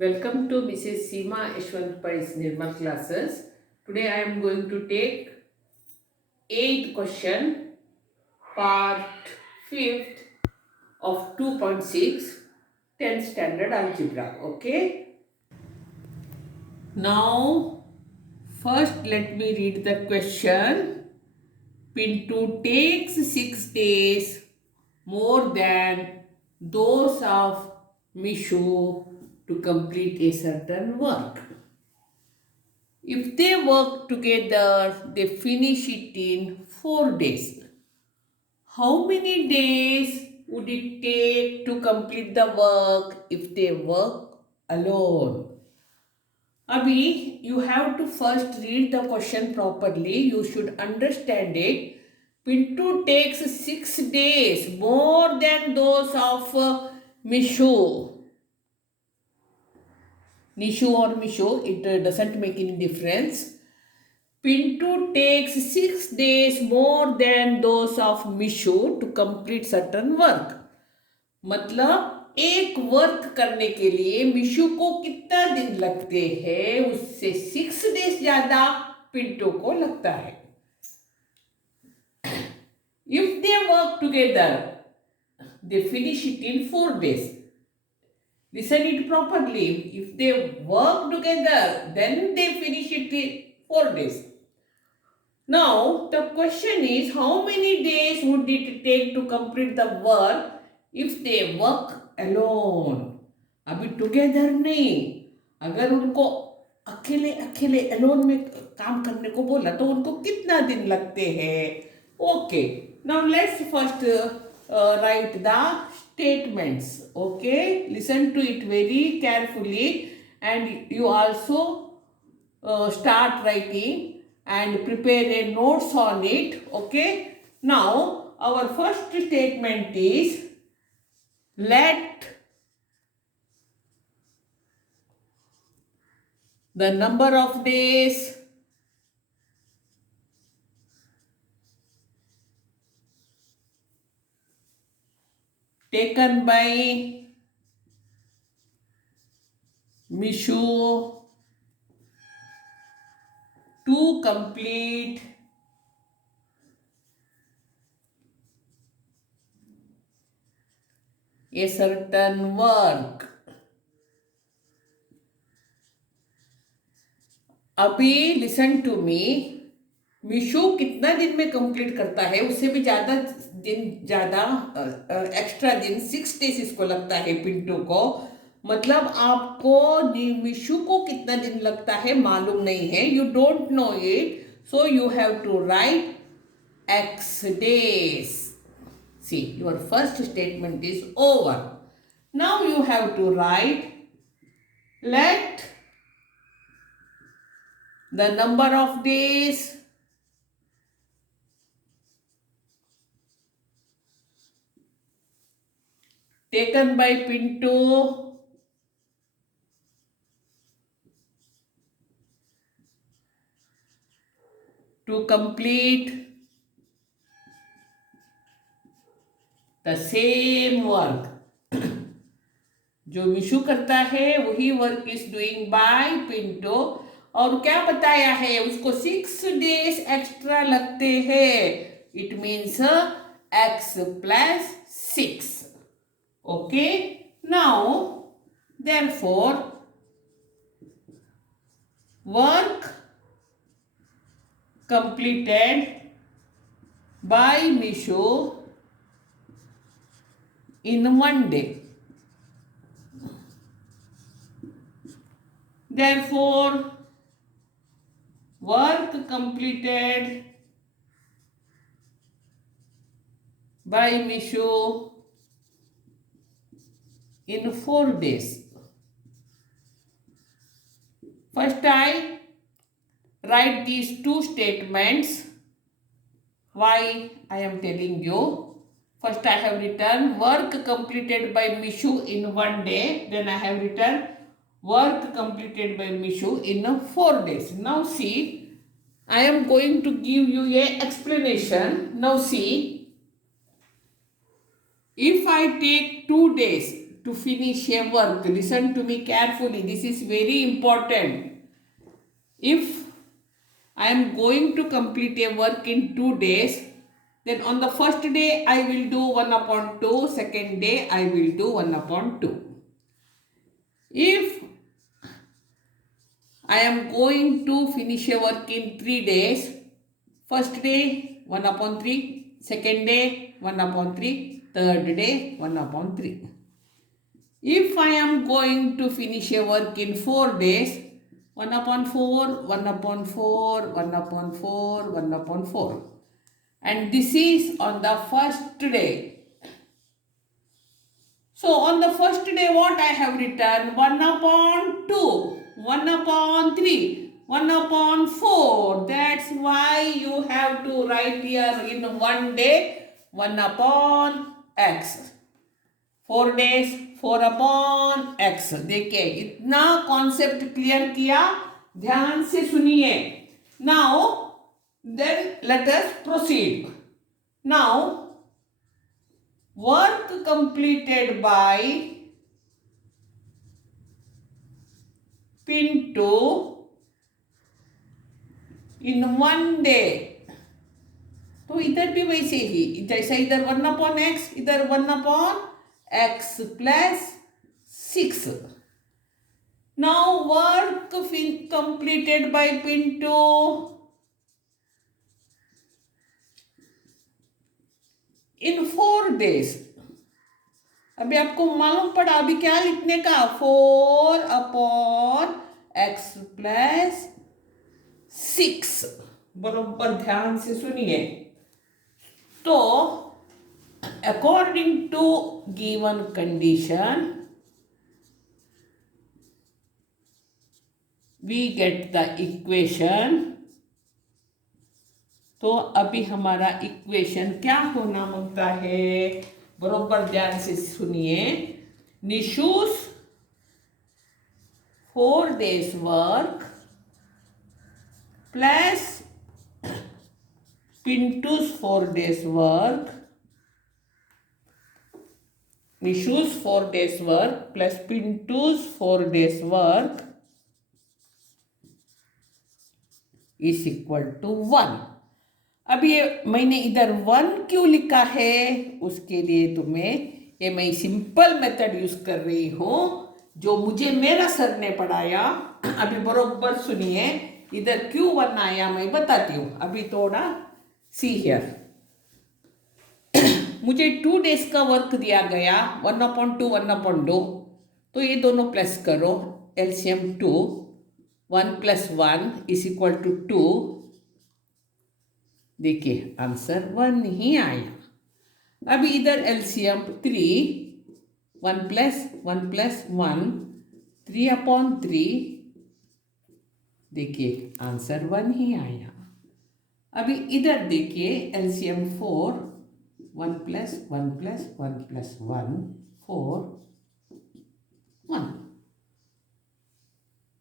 Welcome to Mrs. Seema Yashwant Pai's Nirmal classes. Today I am going to take 8th question, part 5th of 2.6, 10th standard algebra. Okay. Now, first let me read the question. Pintu takes 6 days more than those of Mishu to complete a certain work. If they work together, they finish it in 4 days. How many days would it take to complete the work if they work alone? Abhi, you have to first read the question properly. You should understand it. Pintu takes 6 days more than those of Mishu. Nishu or Mishu, it doesn't make any difference. Pintu takes 6 days more than those of Mishu to complete certain work. मतलब एक work करने के लिए मिशु को कितना दिन लगते हैं उससे 6 डेज ज्यादा पिंटू को लगता है. If they work together, they finish it in 4 days. Listen it properly. If they work together, then they finish it in 4 days. Now, the question is, how many days would it take to complete the work if they work alone? अभी together नहीं. अगर उनको अकेले अकेले alone में काम करने को बोला तो उनको कितना दिन लगते हैं? Okay. Now let's first write the statements. Okay. Listen to it very carefully and you also start writing and prepare a notes on it. Okay. Now our first statement is, let the number of days taken by Mishu to complete a certain work. अभी listen to me. Mishu कितना दिन में complete करता है उससे भी ज्यादा extra दिन 6 डेज इसको लगता है पिंटू को. मतलब आपको मिशु को कितना दिन लगता है मालूम नहीं है. You don't know it, so you have to write x days. See, your first statement is over. Now you have to write, let the number of days taken by Pintu to complete the same work. जो मिशु करता है वही work is doing by Pinto. और क्या बताया है उसको 6 days extra लगते हैं. It means x plus 6. Okay. Now therefore work completed by Mishu in 1 day. Therefore, work completed by Mishu in 4 days. First, I write these two statements. Why I am telling you? First, I have written work completed by Mishu in 1 day. Then I have written work completed by Mishu in 4 days. Now see, I am going to give you a explanation. Now see, if I take 2 days to finish a work, listen to me carefully. This is very important. If I am going to complete a work in 2 days, then on the first day I will do 1 upon 2, second day I will do 1 upon 2. If I am going to finish a work in 3 days, first day 1 upon 3, second day 1 upon 3, third day 1 upon 3. If I am going to finish a work in 4 days, 1 upon 4, 1 upon 4, 1 upon 4, 1 upon 4. And this is on the first day. So on the first day what I have written? 1 upon 2, 1 upon 3, 1 upon 4. That's why you have to write here in 1 day 1 upon x. 4 days 4 upon x. देखिए इतना concept clear किया, ध्यान से सुनिए. Now then let us proceed. Now work completed by Pinto in 1 day. तो इधर भी वैसे ही, जैसा इधर 1 upon x, इधर 1 upon x plus 6. Now work completed by Pinto in 4 days. अभी आपको मालूम पड़ा अभी क्या लिखने का? 4 upon x plus 6. बराबर ध्यान से सुनिए. तो according to given condition, we get the equation. तो अभी हमारा इक्वेशन क्या होना मांगता है? बराबर ध्यान से सुनिए. निशूस 4 days work plus Pinto's 4 days work. Nishu's 4 days work plus Pinto's 4 days work is equal to 1. अब ये मैंने इधर 1 क्यों लिखा है? उसके लिए तुम्हें ये मैं सिंपल मेथड यूज कर रही हूँ जो मुझे मेरा सर ने पढ़ाया. अभी बरोबर सुनिए, इधर क्यों 1 आया मैं बताती हूँ. अभी थोड़ा सी हियर. मुझे 2 days का वर्क दिया गया, 1 upon 2, 1 upon 2. तो ये दोनों प्लस करो, LCM 2, 1 plus 1 is equal to 2. देखिए आंसर 1 ही आया. अभी इधर एलसीएम 3, 1 plus 1, 3 upon 3. देखिए आंसर 1 ही आया. अभी इधर देखिए एलसीएम 4, 1 plus 1 plus 1 plus 1, 4, 1.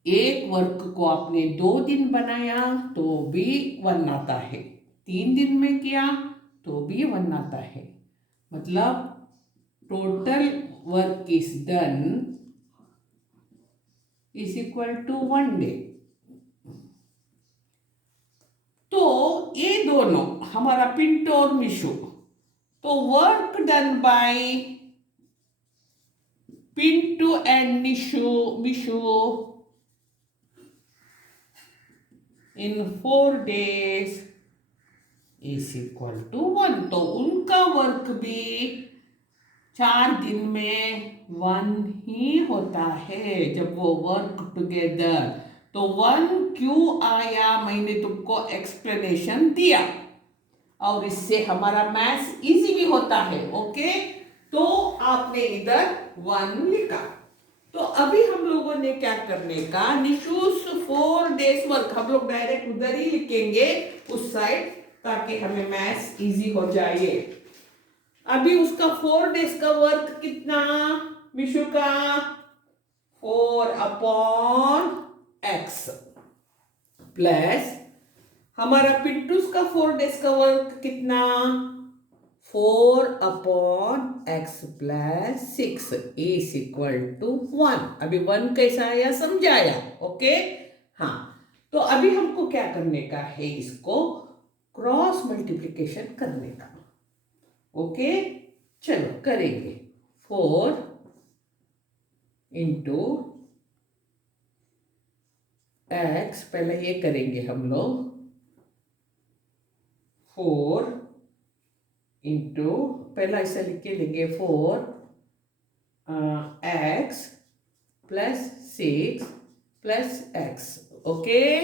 एक वर्क को आपने 2 दिन बनाया तो भी 1 आता है, 3 दिन में किया तो भी 1 आता है. मतलब total work is done is equal to 1 day. तो ये दोनों हमारा पिंटो और मिशो, तो work done by Pinto and Misho in 4 days is equal to 1. तो उनका वर्क भी 4 दिन में 1 ही होता है जब वो वर्क टुगेदर. तो 1 क्यों आया मैंने तुमको एक्सप्लेनेशन दिया, और इससे हमारा मैथ्स इजी भी होता है. ओके, तो आपने इधर 1 लिखा. तो अभी हम लोगों ने क्या करने का, निशूस 4 days वर्क हम लोग डायरेक्ट उधर ही लिखेंगे उस साइड, ताकि हमें मैथ्स इजी हो जाए. अभी उसका 4 days का वर्क कितना मिशु का? 4 upon x प्लस हमारा पिंटूस का 4 days का वर्क कितना? 4/x plus 6 is equal to 1। अभी 1 कैसा आया समझाया, ओके। हाँ, तो अभी हमको क्या करने का है, इसको क्रॉस मल्टीप्लिकेशन करने का, ओके। चलो करेंगे। 4 इंटू एक्स, पहले ये करेंगे हम लोग। 4 इंटू, पहला ऐसा लिख के लेंगे 4 x plus 6 plus x, okay.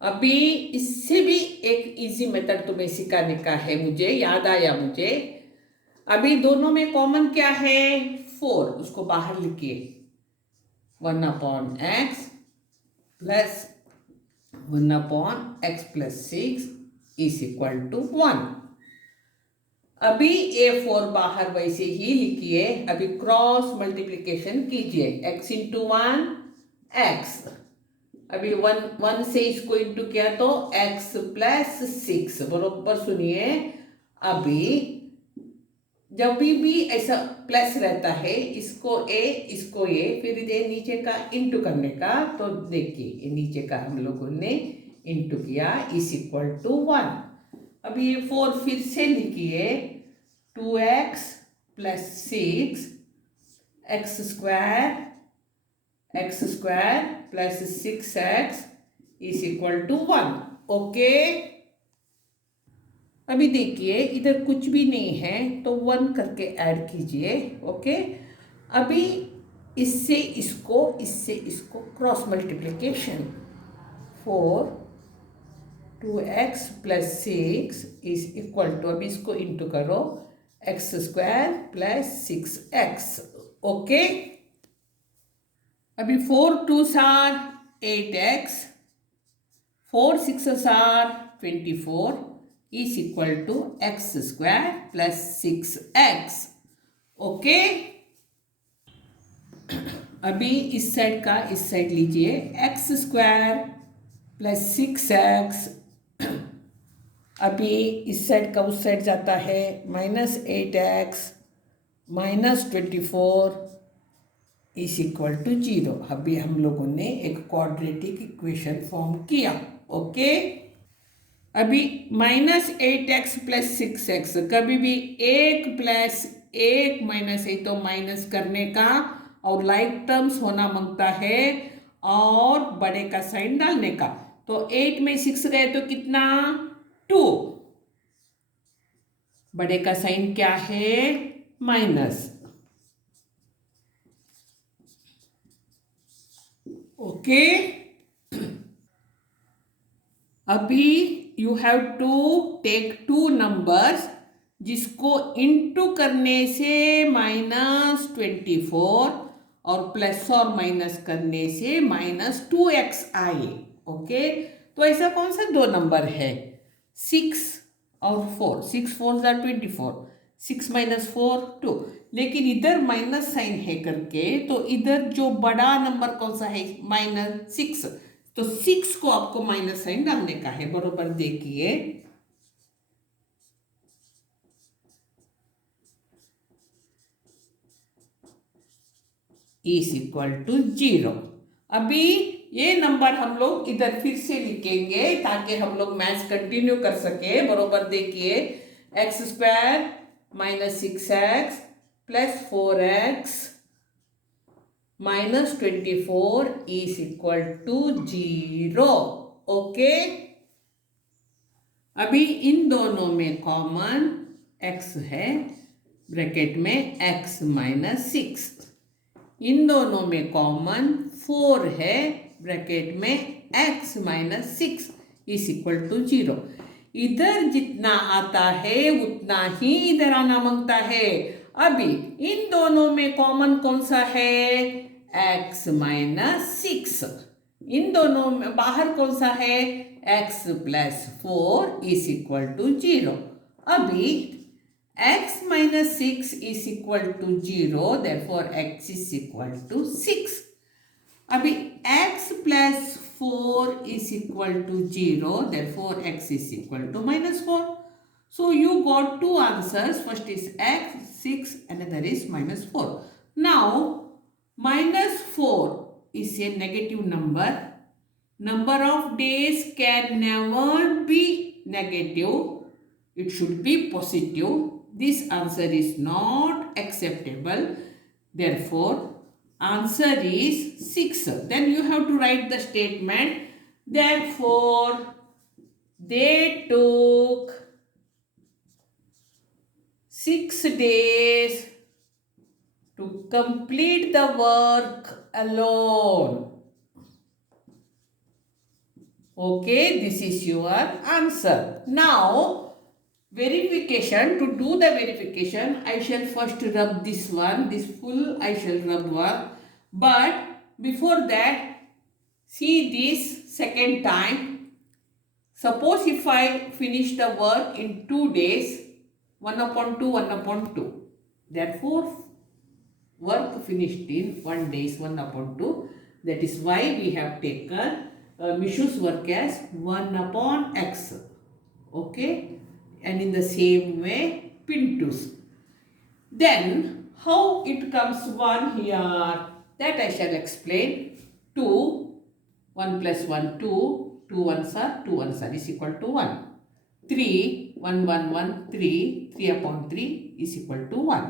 अभी इससे भी एक इजी मेथड तुम्हें सिखाने का है, मुझे याद आया मुझे। अभी दोनों में कॉमन क्या है, 4, उसको बाहर लिखिए। 1/x plus 1/x plus 6 is equal to 1। अभी ये 4 बाहर वैसे ही लिखिए। अभी क्रॉस मल्टीप्लिकेशन कीजिए, x इंटू 1 एक्स। अभी 1 से इसको इंटू किया तो x प्लस 6, बरोबर सुनिए। अभी जब भी ऐसा प्लस रहता है, इसको a इसको a, फिर ये नीचे का इंटू करने का, तो देखिए ये नीचे का हम लोगों ने इंटू किया इज इक्वल टू 1। अभी ये 4 फिर से लिखिए। 2x plus 6 x square plus 6x is equal to 1, okay. अभी देखिए इधर कुछ भी नहीं है तो 1 करके ऐड कीजिए, ओके। अभी इससे इसको cross multiplication. 4 2x plus 6 is equal to, अभी इसको इंटू करो, x square plus 6x, okay. अभी 4 2s are 8x, 4 6s are 24 is equal to x square plus 6x, okay. अभी इस साइड का इस साइड लीजिए, एक्स स्क्वायर प्लस 6x। अभी इस साइड का उस साइड जाता है, -8x minus 24 is equal to 0। अभी हम लोगों ने एक क्वाड्रेटिक इक्वेशन फॉर्म किया, ओके। अभी -8x प्लस 6x, कभी भी 1 प्लस 1 माइनस है तो माइनस करने का, और लाइक टर्म्स होना मांगता है, और बड़े का साइन डालने का। तो 8 में 6 गए तो कितना, 2। बड़े का साइन क्या है, माइनस, ओके। अभी you have to take 2 numbers जिसको इंटू करने से -24 और प्लस और माइनस करने से -2x आए, ओके। तो ऐसा कौन सा 2 नंबर है, 6 और 4। 6 4 24, 6 माइनस 4 2, लेकिन इधर माइनस साइन है करके, तो इधर जो बड़ा नंबर कौन सा है, -6, तो 6 को आपको माइनस साइन डालने का है, बरोबर देखिए। Is equal to 0। अभी ये नंबर हम लोग इधर फिर से लिखेंगे ताकि हम लोग मैथ्स कंटिन्यू कर सके, बरोबर देखिए। X square minus 6x plus 4x -24 is equal to 0, okay. अभी इन दोनों में कॉमन x है, ब्रैकेट में x माइनस 6। इन दोनों में कॉमन 4 है, ब्रैकेट में x minus 6 is equal to 0। इधर जितना आता है उतना ही इधर आना मांगता है। अभी इन दोनों में कॉमन कौन सा है, x माइनस 6। इन दोनों में बाहर कौन सा है, x plus 4 is equal to 0। अभी x minus 6 is equal to 0, therefore x is equal to 6. अभी x plus 4 is equal to 0, therefore x is equal to -4. So you got two answers. First is x, 6, another is -4. Now, -4 is a negative number. Number of days can never be negative. It should be positive. This answer is not acceptable. Therefore, answer is 6. Then you have to write the statement. Therefore, they took 6 days to complete the work alone. Okay, this is your answer. Now, verification. To do the verification, I shall first rub this one. This full I shall rub one. But before that, see this second time. Suppose if I finish the work in 2 days, 1/2, 1/2. Therefore, work finished in 1 day is 1/2. That is why we have taken Mishu's work as 1/x. Okay. And in the same way, Pintu's. Then, how it comes 1 here? That I shall explain. 2, 1 plus 1, 2. 2 ones are 2 ones are is equal to 1. 3, 1, 1, 1, 3. 3/3 is equal to 1.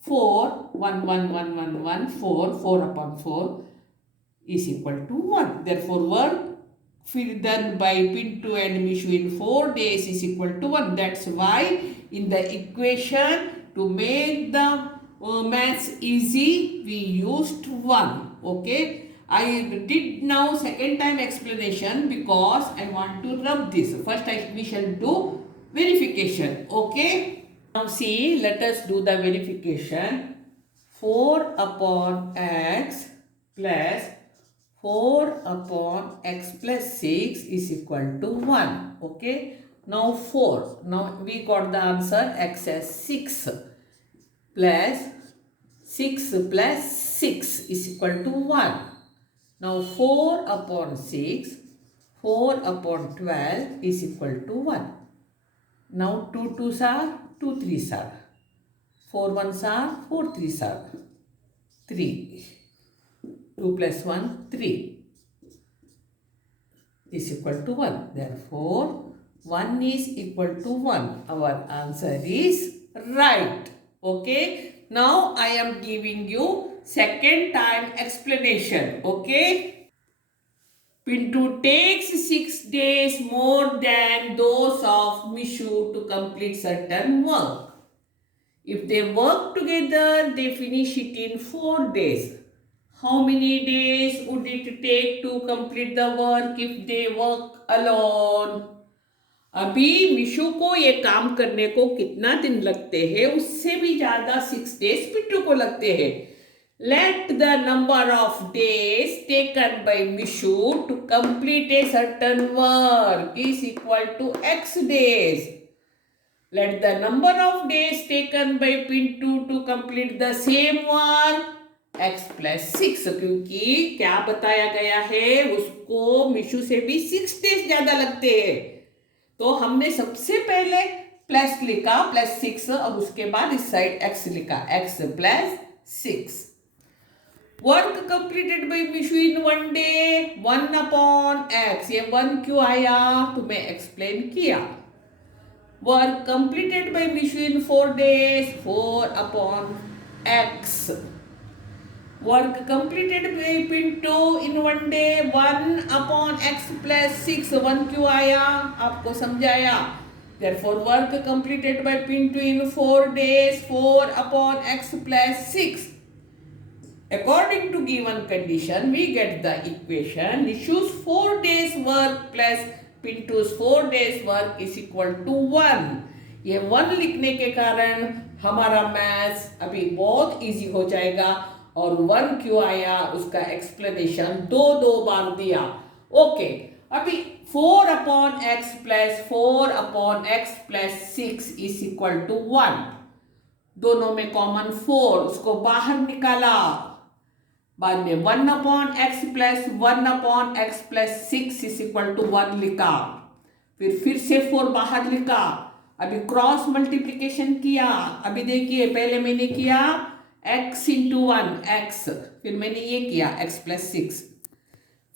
4, 1, 1, 1, 1, 1, 4. 4/4 is equal to 1. Therefore, work done by Pintu and Mishu in 4 days is equal to 1. That's why in the equation, to make the maths easy, we used 1. Okay. I did now second time explanation because I want to rub this. First we shall do verification. Okay. Now see, let us do the verification. 4/x plus 4/x plus 6 is equal to 1. Okay. Now 4. Now we got the answer x as 6 plus 6 plus 6 is equal to 1. Now 4/6, 4/12 is equal to 1. Now 2 2s are 2 3s are. 4 1s are 4 3s are. 3. 2 plus 1, 3 is equal to 1. Therefore, 1 is equal to 1. Our answer is right. Okay. Now, I am giving you second time explanation. Okay. Pintu takes 6 days more than those of Mishu to complete certain work. If they work together, they finish it in 4 days. How many days would it take to complete the work if they work alone? अभी मिशु को ये काम करने को कितना दिन लगते हैं, उससे भी ज्यादा 6 days पिंटू को लगते हैं. Let the number of days taken by Mishu to complete a certain work is equal to x days. Let the number of days taken by Pintu to complete the same work x plus 6. क्योंकि क्या बताया गया है, उसको मिशु से भी 6 days ज्यादा लगते हैं. तो हमने सबसे पहले प्लस लिखा +6 और उसके बाद इस साइड x लिखा x plus 6. Work completed by Mishu in 1 day 1/x. ये 1 क्यों आया तुम्हें एक्सप्लेन किया. Work completed by Mishu in 4 days 4/x. Work completed by Pintu in 1 day 1/x plus 6. 1 क्यों आया आपको समझाया. Therefore, work completed by Pintu in 4 days 4/x plus 6. According to given condition, we get the equation Nishu's 4 days work plus Pintu's 4 days work is equal to 1. ये 1 लिखने के कारण हमारा maths अभी बहुत इजी हो जाएगा. और 1 क्यों आया उसका एक्सप्लेनेशन दो बार दिया. ओके. अभी 4/x plus 4/x plus 6 is equal to 1. दोनों में कॉमन 4 उसको बाहर निकाला. बाद में 1/x plus 1/x plus 6 is equal to 1 लिखा. फिर से 4 बाहर लिखा. अभी क्रॉस मल्टीप्लिकेशन किया, अभी देखिए पहले मैंने किया x इंटू 1 x, फिर मैंने ये किया x प्लस 6,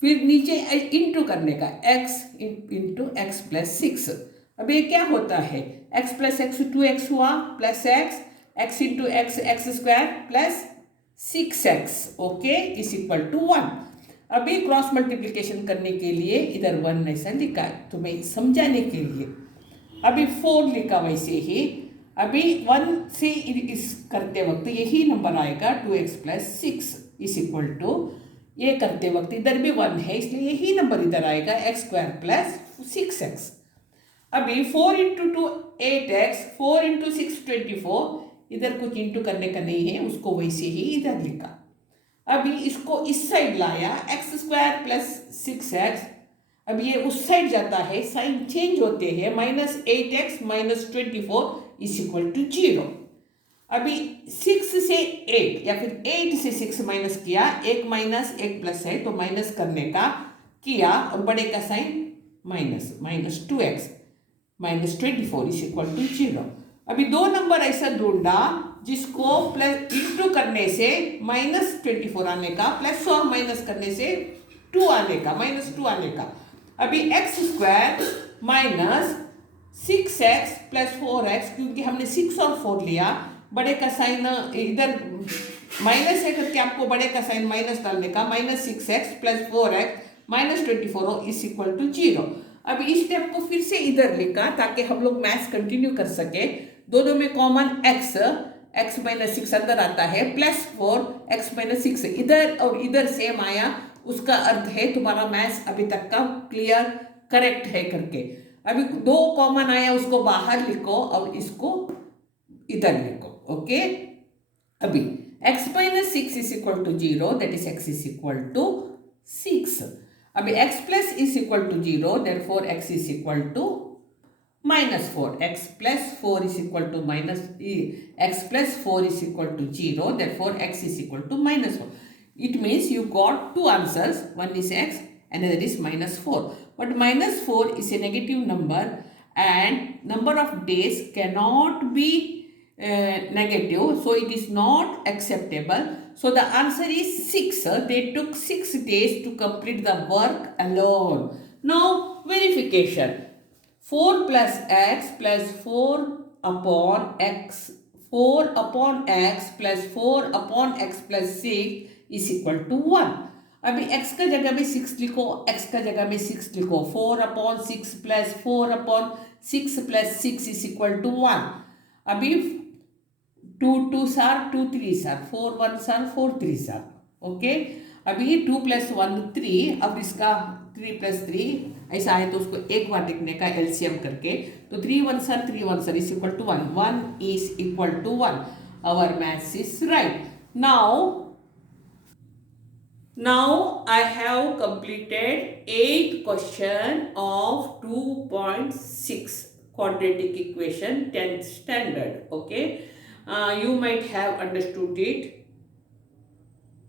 फिर नीचे इंटू करने का x इंटू एक्स प्लस 6। अब ये क्या होता है, x प्लस एक्स 2x हुआ plus x into x x square plus 6x, okay, is equal to 1। अभी क्रॉस मल्टीप्लिकेशन करने के लिए इधर 1 ऐसा लिखा है तुम्हें समझाने के लिए, अभी 4 लिखा वैसे ही। अभी 1 से इस करते वक्त यही नंबर आएगा 2x plus 6 is equal to, ये करते वक्त इधर भी 1 है इसलिए यही नंबर इधर आएगा एक्स स्क्वायर प्लस 6x। अभी 4 इंटू 2 8x, 4 इंटू 6 24, इधर कुछ इंटू करने का नहीं है, उसको वैसे ही इधर लिखा। अभी इसको इस साइड लाया एक्स स्क्वायर प्लस 6x, अब ये उस साइड जाता है, साइन चेंज होते हैं, minus 8x minus 24 is equal to 0। अभी 6 से 8 या फिर 8 से 6 माइनस किया, एक माइनस एक प्लस है तो माइनस करने का किया, और बड़े का sign minus, minus 2x minus 24 is equal to 0। अभी दो नंबर ऐसा ढूंढा जिसको प्लस इंटू करने से माइनस 24 आने का, प्लस और माइनस करने से 2 आने का, माइनस 2 आने का। अभी x square minus 6x plus 4x, क्योंकि हमने 6 और 4 लिया, बड़े का साइन इधर माइनस है करके आपको बड़े का साइन माइनस डालने का, minus 6x plus 4x minus 24 is equal to 0। अब इस स्टेप को फिर से इधर लिखा ताकि हम लोग मैथ्स कंटिन्यू कर सके। दोनों में कॉमन x माइनस 6 अंदर आता है, प्लस 4x माइनस 6 इधर और इधर सेम आया, उसका अर्थ है तुम्हारा मैथ्स अभी तक का क्लियर करेक्ट है करके। अभी दो कॉमन आया उसको बाहर लिखो और इसको इधर लिखो, ओके। अभी x minus 6 is equal to 0, that is x is equal to 6। अभी x plus is equal to 0, therefore x is equal to minus 4, x plus 4 is equal to minus x plus 4 is equal to 0, therefore x is equal to minus 4. It means you got two answers, one is x, another is minus 4. But minus 4 is a negative number and number of days cannot be negative, so it is not acceptable. So the answer is 6. They took 6 days to complete the work alone. Now verification. 4 plus x plus 4 upon x, 4 upon x plus 4 upon x plus 6 is equal to 1. अभी x का जगह में 6 लिखो, x का जगह में 6 लिखो, 4 upon 6 plus 4 upon 6 plus 6 is equal to 1. अभी 2 2s are 2 3s are 4 1s are 4 3s are, okay. अभी 2 plus 1 3, अब इसका 3 plus 3 ऐसा है तो उसको एक बार लिखने का एलसीएम करके, तो 3 1s are 3 1s are is equal to 1, 1 is equal to 1. Our maths is right. Now I have completed 8 question of 2.6 quadratic equation 10th standard, okay. You might have understood it,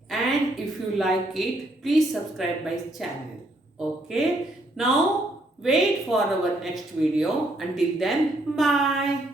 and if you like it, please subscribe my channel, okay. Now wait for our next video. Until then, bye.